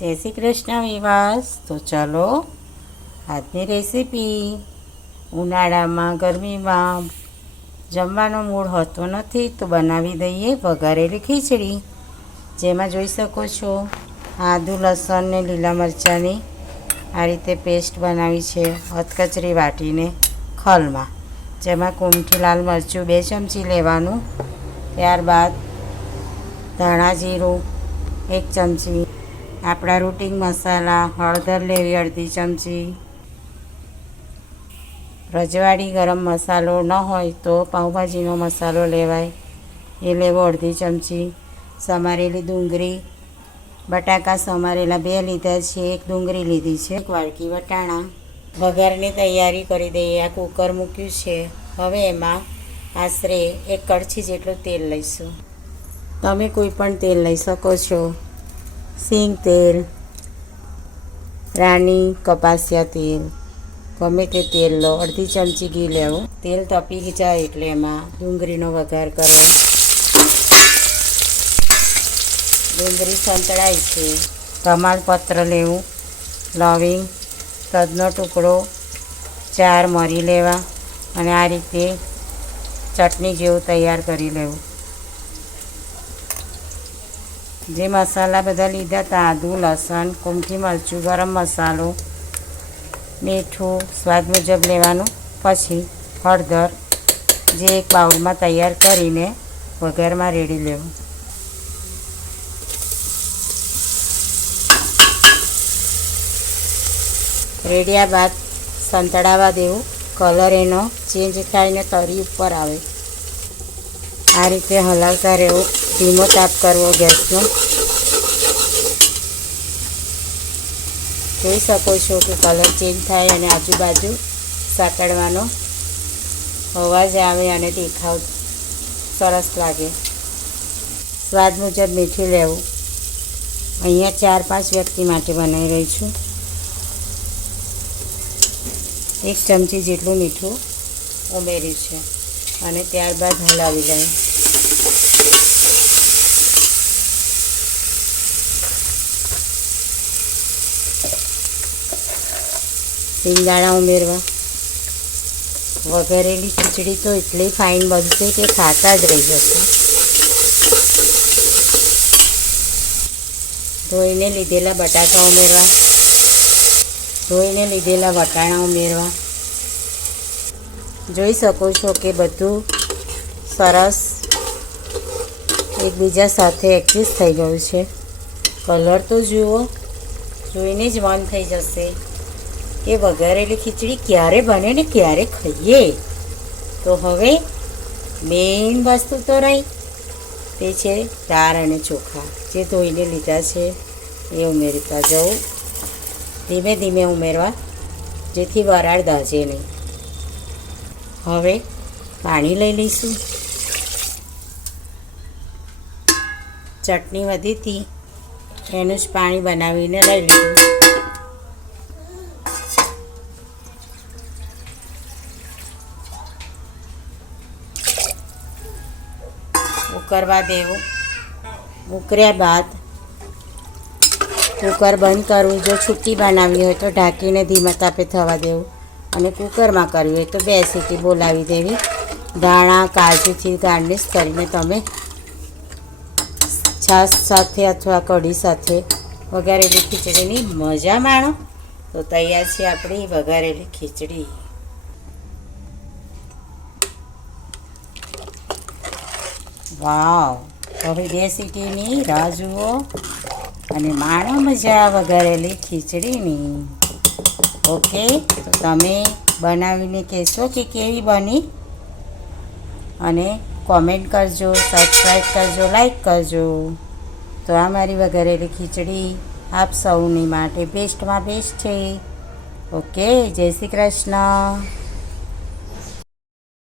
જય શ્રી કૃષ્ણ વિવાસ. તો ચલો આજની રેસીપી. ઉનાળામાં ગરમીમાં જમવાનો મૂડ હોતો નથી તો બનાવી દઈએ વઘારેલી ખીચડી, જેમાં જોઈ શકો છો આદુ લસણ ને લીલા મરચાંની આ રીતે પેસ્ટ બનાવી છે અધકચરી વાટીને ખલમાં, જેમાં કુમઠી લાલ મરચું 2 ચમચી લેવાનું. ત્યારબાદ ધાણા જીરું 1 ચમચી, આપણા રૂટિન મસાલા હળદર લેવી અડધી ચમચી, રજવાડી ગરમ મસાલો ન હોય તો પાઉંભાજીનો મસાલો લેવાય એ લેવો અડધી ચમચી, સમારેલી ડુંગળી, બટાકા સમારેલા 2 લીધા છે, 1 ડુંગળી લીધી છે, 1 વાડકી વટાણા. વઘારની તૈયારી કરી દઈએ. આ કુકર મૂક્યું છે. હવે એમાં આશરે 1 કળછી જેટલું તેલ લઈશું. તમે કોઈ પણ તેલ લઈ શકો છો. સિંગ તેલ, રાણી કપાસિયા તેલ, ગમે તે તેલ લો. અડધી ચમચી ઘી લેવું. તેલ તપી જાય એટલે એમાં ડુંગળીનો વઘાર કરવો. ડુંગળી સંતળાય છે. તમાલપત્ર લેવું, લવિંગ, તજનો ટુકડો, 4 મરી લેવા અને આ રીતે ચટણી જેવું તૈયાર કરી લેવું. જે મસાલા બધા લીધા હતા આદુ લસણ કુમઠી મરચું ગરમ મસાલો મીઠું સ્વાદ મુજબ લેવાનું. પછી હળદર જે એક બાઉલમાં તૈયાર કરીને વઘારમાં રેડી લેવું. રેડ્યા બાદ સંતળાવા દેવું. કલર એનો ચેન્જ થાયને તરી ઉપર આવે આ રીતે હલાવતા રહેવું. ધીમો તાપ કરવો ગેસનો. જોઈ શકો છો કે કલર ચેન્જ થાય અને આજુબાજુ સાંકળવાનો અવાજ આવે અને દેખાવ સરસ લાગે. સ્વાદ મુજબ મીઠું લેવું. અહીંયા 4-5 વ્યક્તિ માટે બનાવી રહી છું. 1 ચમચી જેટલું મીઠું ઉમેર્યું છે અને ત્યારબાદ હલાવી લઈએ. સિંગદાણા ઉમેરવા. વઘારેલી ખીચડી તો એટલી ફાઇન બનશે કે ખાતા જ રહી જશે. ધોઈને લીધેલા બટાકા ઉમેરવા. ધોઈને લીધેલા વટાણા ઉમેરવા. જોઈ શકો છો કે બધું સરસ એકબીજા સાથે એડજસ્ટ થઈ ગયું છે. કલર તો જુઓ, જોઈને જ મન થઈ જશે કે વઘારેલી ખીચડી ક્યારે બને ને ક્યારે ખાઈએ. તો હવે મેઇન વસ્તુ તો રહી, તે છે દાળ અને ચોખા, જે ધોઈને લીધા છે એ ઉમેરતા જવું. ધીમે ધીમે ઉમેરવા, જેથી વરાળ દાઝે નહીં. હવે પાણી લઈ લઈશું. ચટણી વધી હતી એનું જ પાણી બનાવીને લઈ લીધું. ઉકળવા દેવું. ઉકળ્યા બાદ કુકર બંધ કરવું. જો છૂટી બનાવવી હોય તો ઢાંકીને ધીમા તાપે થવા દેવું અને કુકરમાં કરવી હોય તો 2 સીટી બોલાવી દેવી. ધાણા કાજુથી ગાર્નિશ કરીને તમે છાશ સાથે અથવા કઢી સાથે વઘારેલી ખીચડીની મજા માણો. તો તૈયાર છે આપણી વઘારેલી ખીચડી. વાવ! હવે 2 સીટીની રાહ જુઓ અને માણો મજા વઘારેલી ખીચડીની. ઓકે, તો તમે બનાવીને કહેશો કે કેવી બની અને કોમેન્ટ કરજો, સબસ્ક્રાઈબ કરજો, લાઈક કરજો. તો આ મારી વઘારેલી ખીચડી આપ સૌની માટે બેસ્ટમાં બેસ્ટ છે. ઓકે, જય શ્રી કૃષ્ણ.